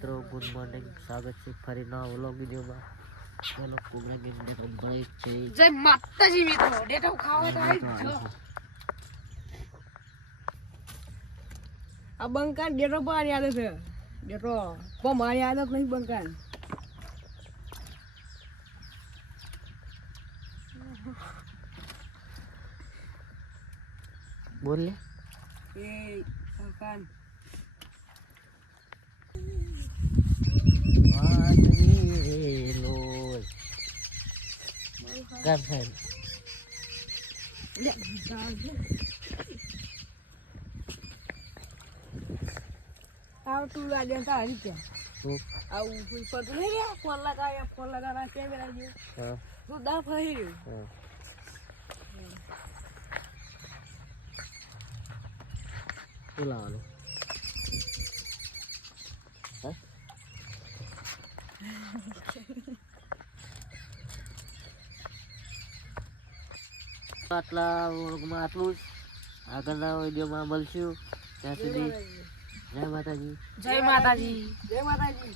મિત્રો good morning, સ્વાગત છે ફરી નવા વ્લોગ વિડીયોમાં. ચલો કુબેર ભાઈ છે. જય માતાજી મિત્રો, ડેટો ખાવા તો આવી જો. આ બંકાન ડેટો પર યાદ છે. ડેટો કો મારી આદત નહીં બંકાન. બોલ લે એ બંકાન કામ થાય લે આવ તું લાગે તા હરી કે તું આવું કોઈ પર લે ફોન લગાયા કેમેરા જે હા તું દા ફરી હા બોલાવાનું હા આટલા વ્લોગમાં આટલું જ. આગળના વિડીયોમાં મળશું. ત્યાં સુધી જય માતાજી. જય માતાજી. જય માતાજી.